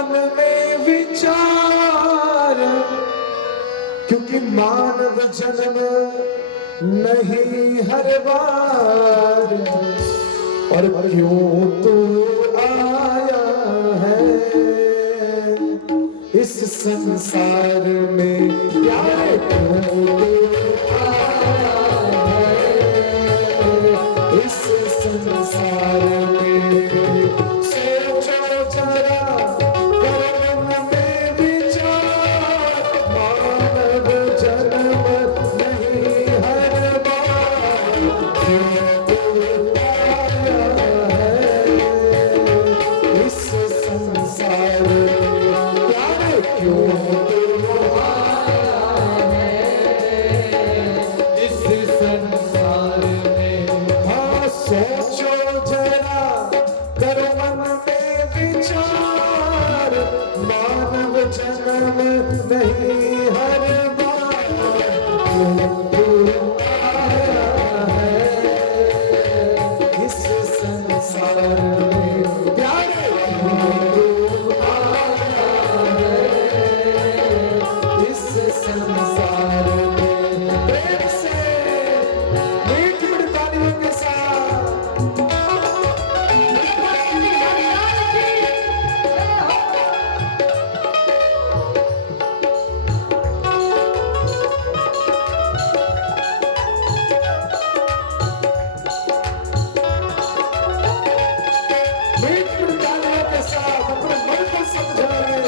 मन में विचार, क्योंकि मानव जन्म नहीं हर बार, और क्यों तू आया है इस संसार में, प्यारे क्यों तू आया है इस संसार में। सोचो जरा कर्म में विचार, मानव जन्म नहीं हर बार, क्यों तू आया है इस संसार में, प्यारे क्यों तू आया है इस संसार में। हाँ सोचो जरा कर मन में विचार, मानव जन्म नहीं हर बार, क्यों तू आया है इस संसार में, प्यारे क्यों तू आया है इस संसार में। प्रेम से मीठी तालियों के साथ अपने मन को समझाएं।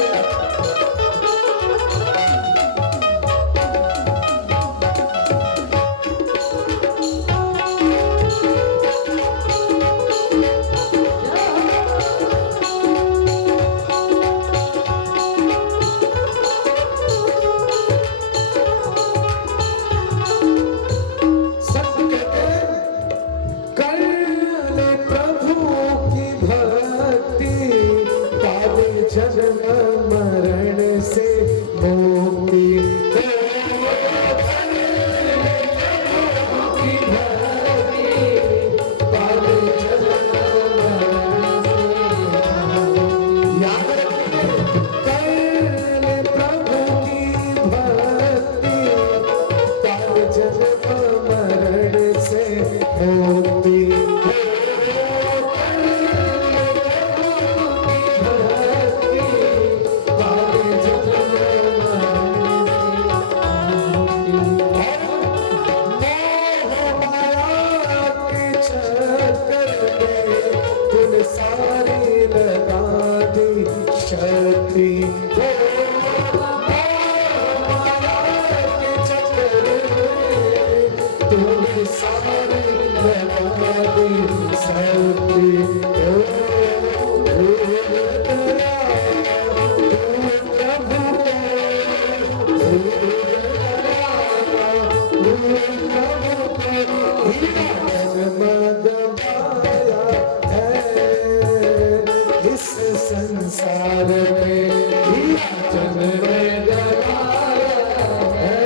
सत्य कहते कर ले प्रभु की भक्ति, पावे जन्म मरण से मुक्ति। कर ले प्रभु की भक्ति, पावे जन्म मरण से मुक्ति। याद रखिए, कर ले प्रभु की भक्ति, पावे जन्म मरण से मुक्ति। सारी लगा दी शक्ति, माया के चक्कर में तूने सारी लगा दी शक्ति। संसार में जन्म गवाया है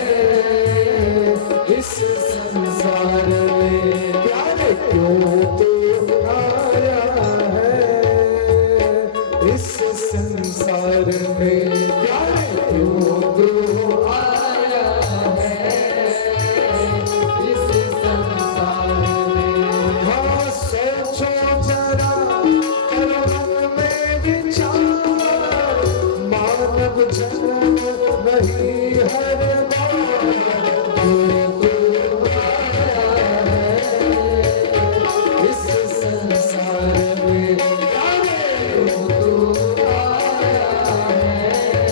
इस संसार में, प्यारे क्यों तू आया है इस संसार में, प्यारे क्यों तू आया है इस संसार में। हाँ सोचो जरा मानव जन्म नहीं हर बार, क्यों तू आया है इस संसार में, क्यों तू आया है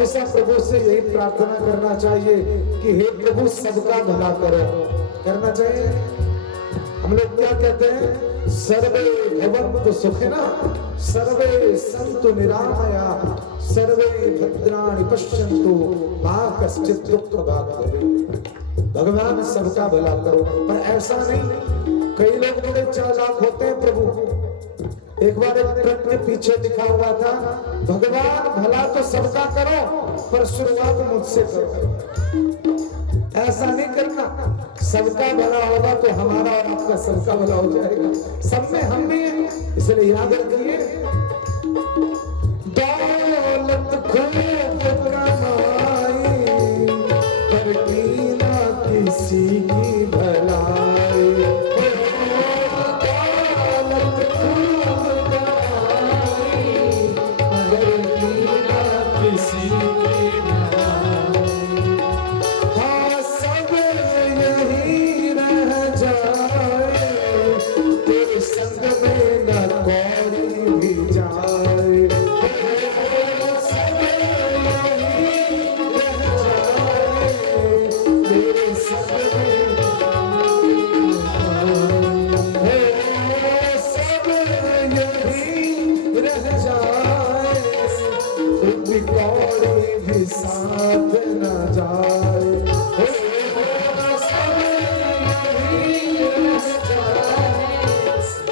हमेशा प्रभु से यही प्रार्थना करना चाहिए कि हे प्रभु सबका भला करो। करना चाहिए। हम लोग क्या कहते हैं, सर्वे भवन्तु सुखिनः, सर्वे सन्तु निरामया, सर्वे भद्राणि पश्यन्तु मा कश्चित् दुःखभाग् भवेत्। भगवान सबका भला करो, पर ऐसा नहीं। कई लोग बड़े चालाक होते हैं प्रभु। एक बार एक ट्रक के पीछे लिखा हुआ था, भगवान भला तो सबका करो पर शुरुआत मुझसे करो। ऐसा नहीं करना। सबका भला होगा तो हमारा और आपका सबका भला हो जाएगा। सब में हम भी हैं, इसलिए याद रखिए, दौलत खूब कमाई पर की ना किसी की भलाई। दौलत खूब कमाई पर की ना किसी की भलाई। हाँ सब यही रह जाए, तेरे संग में न कौड़ी भी जाए। सब यही रह जाए, तेरे संग में सब यही रह जाए, कोई कौड़ी भी साथ न जाए। सब यही रह जाए,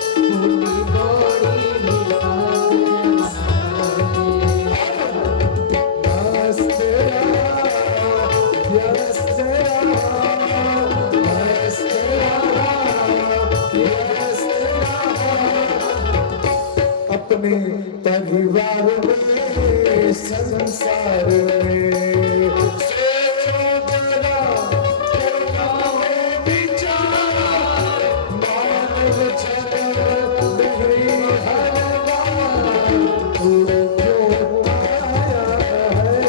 कोई कौड़ी भी साथ न जाए। यस तेरा, यस तेरा, यस तेरा, यस तेरा। अपने परिवार में, संसार में सोचो जरा, करना है विचार। मानव जन्म नहीं हर बार, उड़ क्यों आया है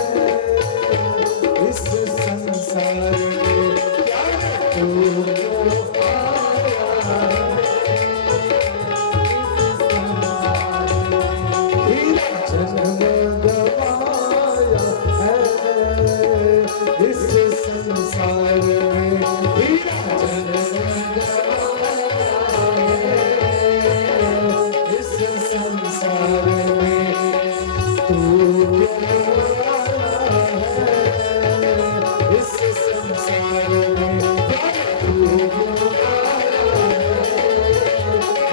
इस संसार में। क्या तू क्यों आया है इस संसार में। हीरा जन्म गवाया है इस संसार में। हीरा जन्म गवाया है इस संसार में। तू क्यों आया है इस संसार में। तू क्यों आया है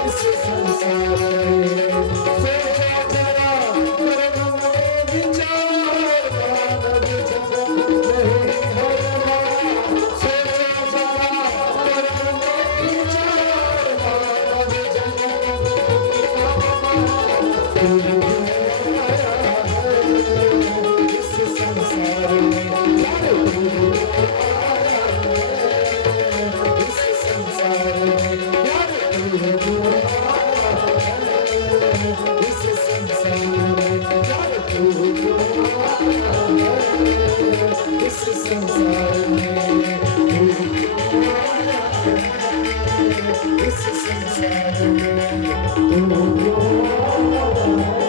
इस संसार में। सोचो जरा, करो विचार, मानव जन्म नहीं हर बार। सोचो जरा, करो विचार, मानव जन्म नहीं हर बार। तू क्यों आया है इस संसार में। तू क्यों आया है इस संसार में। तू क्यों आया है इस संसार में। तू क्यों आया है इस संसार में। तू क्यों आया है इस संसार में। तू क्यों आया है